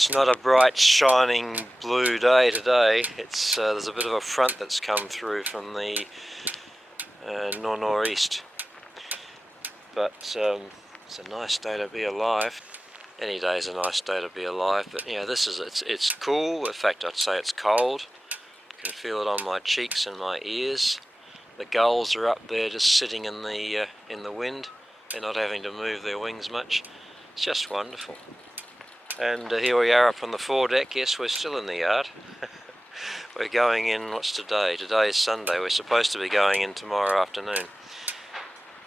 It's not a bright shining blue day today. It's there's a bit of a front that's come through from the northeast, but it's a nice day to be alive. Any day is a nice day to be alive, but yeah, it's cool. In fact, I'd say it's cold. I can feel it on my cheeks and my ears. The gulls are up there just sitting in the wind. They're not having to move their wings much. It's just wonderful. And here we are up on the foredeck. Yes, we're still in the yard. We're going in, what's today? Today is Sunday. We're supposed to be going in tomorrow afternoon.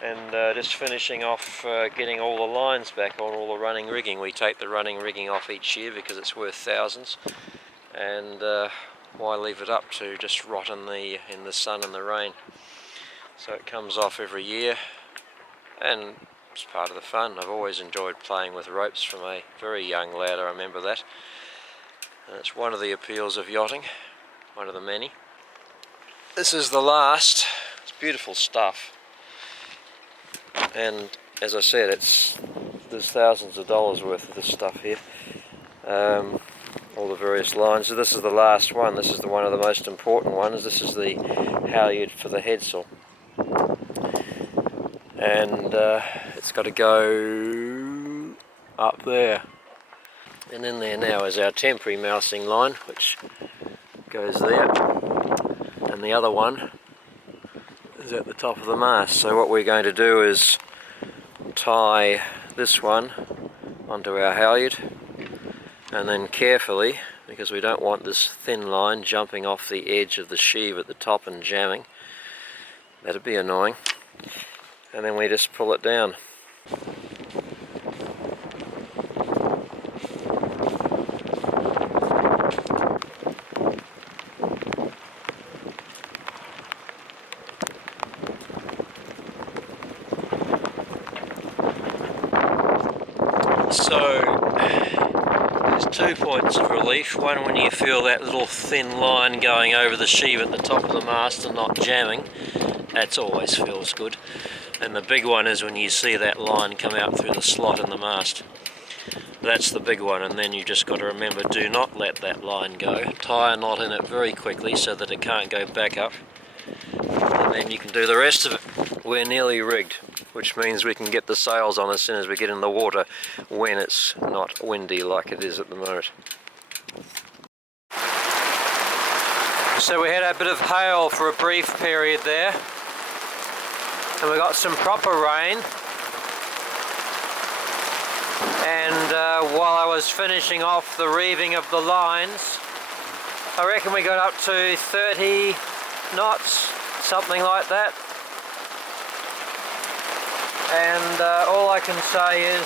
And just finishing off getting all the lines back on all the running rigging. We take the running rigging off each year because it's worth thousands. And why leave it up to just rot in the sun and the rain? So it comes off every year. And it's part of the fun. I've always enjoyed playing with ropes from a very young lad, I remember that. And it's one of the appeals of yachting, one of the many. This is the last. It's beautiful stuff. And as I said, there's thousands of dollars worth of this stuff here. All the various lines. So this is the last one. This is one of the most important ones. This is the halyard for the headsail. And it's got to go up there, and in there now is our temporary mousing line, which goes there, and the other one is at the top of the mast. So what we're going to do is tie this one onto our halyard, and then carefully, because we don't want this thin line jumping off the edge of the sheave at the top and jamming, that'd be annoying. And then we just pull it down. So there's 2 points of relief. One, when you feel that little thin line going over the sheave at the top of the mast and not jamming. That always feels good. And the big one is when you see that line come out through the slot in the mast. That's the big one, and then you just got to remember, do not let that line go. Tie a knot in it very quickly so that it can't go back up. And then you can do the rest of it. We're nearly rigged, which means we can get the sails on as soon as we get in the water when it's not windy like it is at the moment. So we had a bit of hail for a brief period there. And we got some proper rain, and while I was finishing off the reeving of the lines, I reckon we got up to 30 knots, something like that. And all I can say is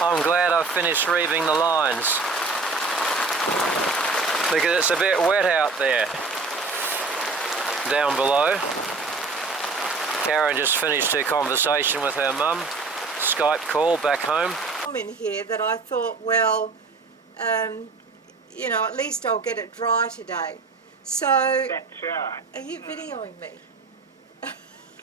I'm glad I've finished reeving the lines, because it's a bit wet out there down below. Karen just finished her conversation with her mum, Skype call back home. I'm in here that I thought, well, you know, at least I'll get it dry today. So, that's right. Are you videoing me?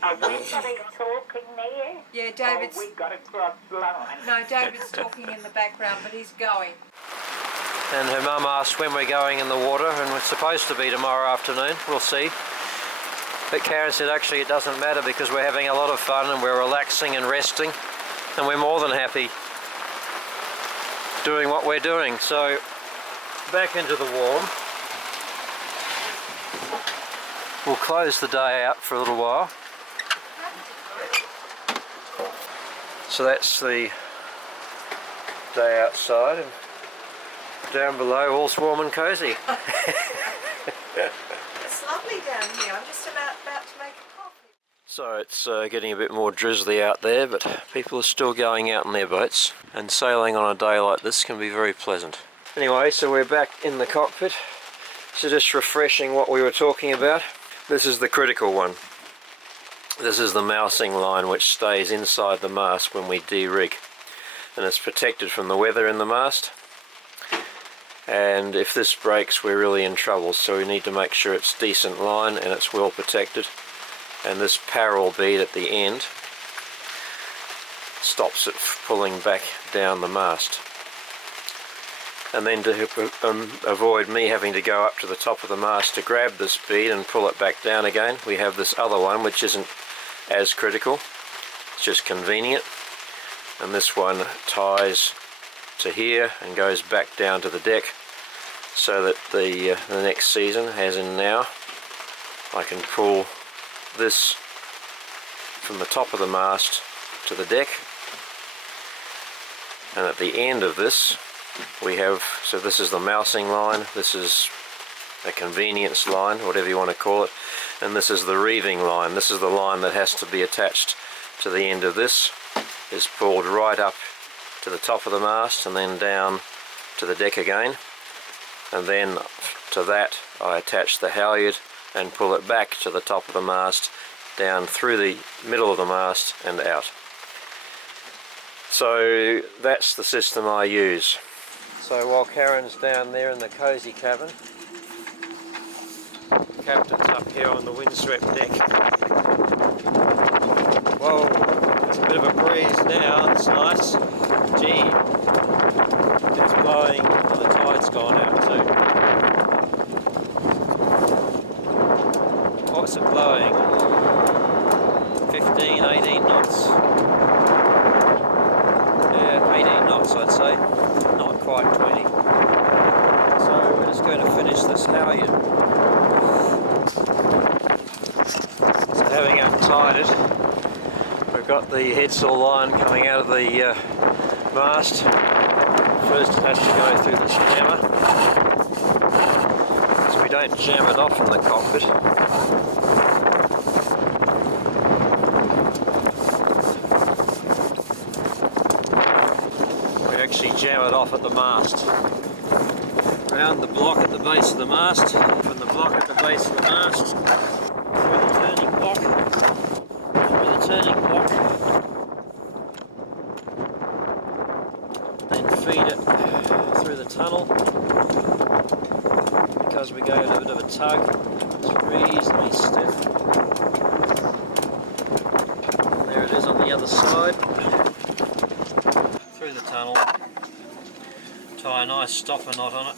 Are we talking there? Yeah, David's... Oh, we got to cross the line. No, David's talking in the background, but he's going. And her mum asked when we're going in the water, and we're supposed to be tomorrow afternoon. We'll see. But Karen said actually it doesn't matter because we're having a lot of fun and we're relaxing and resting, and we're more than happy doing what we're doing. So back into the warm. We'll close the day out for a little while. So that's the day outside, and down below all's warm and cosy. It's lovely down here. I'm just about to make a coffee. So it's getting a bit more drizzly out there, but people are still going out in their boats, and sailing on a day like this can be very pleasant. Anyway, so we're back in the cockpit. So just refreshing what we were talking about. This is the critical one. This is the mousing line which stays inside the mast when we de-rig, and it's protected from the weather in the mast. And if this breaks, we're really in trouble, so we need to make sure it's decent line and it's well protected. And this parallel bead at the end stops it pulling back down the mast. And then to avoid me having to go up to the top of the mast to grab this bead and pull it back down again, we have this other one which isn't as critical. It's just convenient. And this one ties to here and goes back down to the deck, so that the next season, as in now, I can pull this from the top of the mast to the deck. And at the end of this we have, so this is the mousing line, this is a convenience line, whatever you want to call it, and this is the reeving line. This is the line that has to be attached to the end of this, is pulled right up to the top of the mast and then down to the deck again, and then to that I attach the halyard and pull it back to the top of the mast, down through the middle of the mast and out. So that's the system I use. So while Karen's down there in the cosy cabin, Captain's up here on the windswept deck. Whoa, it's a bit of a breeze now, it's nice. Gee, it's blowing, well, the tide's gone out too. What's it blowing? 15, 18 knots? Yeah, 18 knots I'd say, not quite 20. So we're just going to finish this halyard. So having untied it, we've got the headsail line coming out of the mast. First it has to go through this jammer, so we don't jam it off in the cockpit. Actually jam it off at the mast. Round the block at the base of the mast, from the block at the base of the mast, through the turning block, through the turning block, then feed it through the tunnel. Because we go at a bit of a tug, it's reasonably stiff. And there it is on the other side. Through the tunnel, tie a nice stopper knot on it,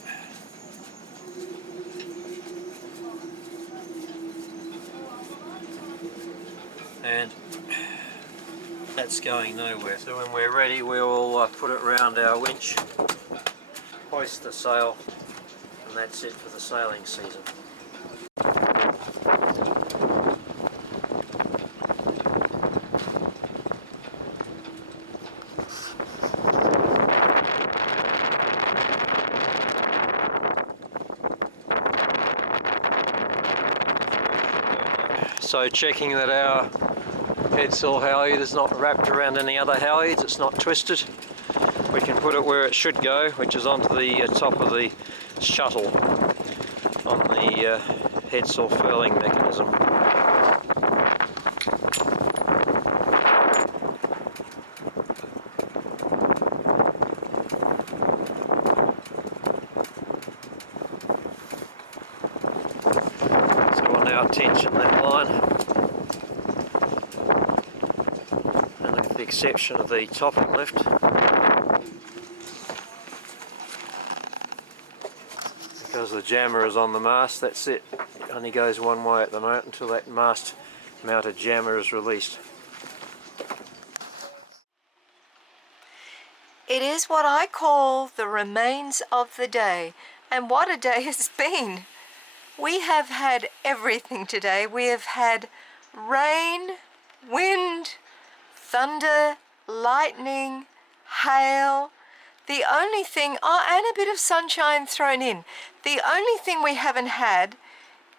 and that's going nowhere. So when we're ready we'll put it round our winch, hoist the sail, and that's it for the sailing season. So checking that our headsail halyard is not wrapped around any other halyards, it's not twisted. We can put it where it should go, which is onto the top of the shuttle on the headsail furling mechanism. So we'll now tension that line, and with the exception of the topping lift, because the jammer is on the mast, that's it. It only goes one way at the moment until that mast mounted jammer is released. It is what I call the remains of the day, and what a day it's been. We have had everything today. We have had rain, wind, thunder, lightning, hail. The only thing, and a bit of sunshine thrown in. The only thing we haven't had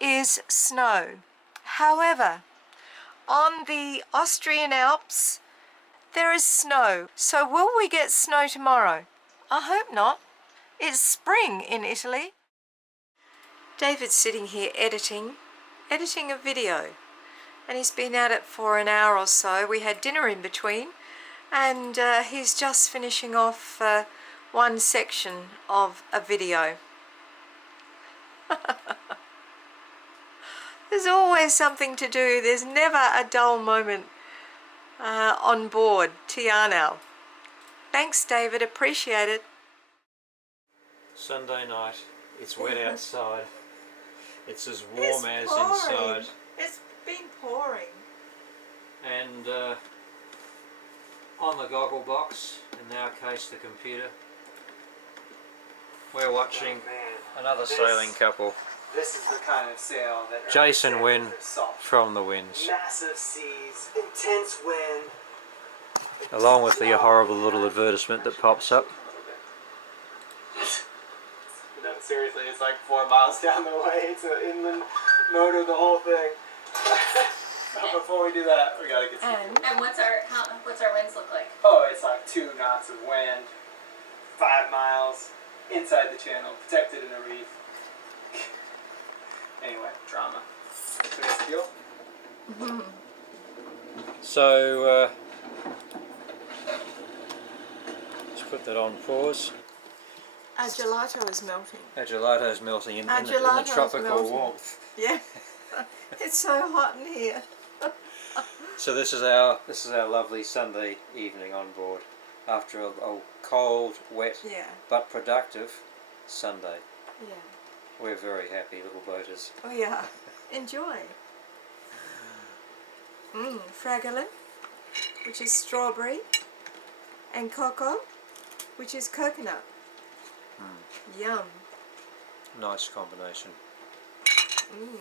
is snow. However, on the Austrian Alps, there is snow. So will we get snow tomorrow? I hope not. It's spring in Italy. David's sitting here editing a video, and he's been at it for an hour or so. We had dinner in between, and he's just finishing off one section of a video. There's always something to do. There's never a dull moment on board Tiano. Thanks, David. Appreciate it. Sunday night. It's wet outside. It's as warm It's as pouring. inside. It's been pouring. And on the goggle box, in our case the computer, we're watching another sailing couple. This is the kind of sail that Jason Wynn are soft. from the Winds, Massive seas, intense wind. along with the horrible little advertisement that pops up. No, seriously, it's like 4 miles down the way. It's an inland motor, the whole thing. But before we do that, we gotta get some. And what's our winds look like? Oh, it's like 2 knots of wind, 5 miles inside the channel, protected in a reef. Anyway, drama. So what's the deal? So let's put that on pause. Our gelato is melting. Our gelato is melting in, Our in the gelato's tropical melting. warmth. Yeah. It's so hot in here. So this is our lovely Sunday evening on board after a cold, wet, Yeah. but productive Sunday. Yeah. We're very happy little boaters. Oh yeah. Enjoy. Fragola, which is strawberry, and cocoa, which is coconut. Yum. Nice combination. Mm.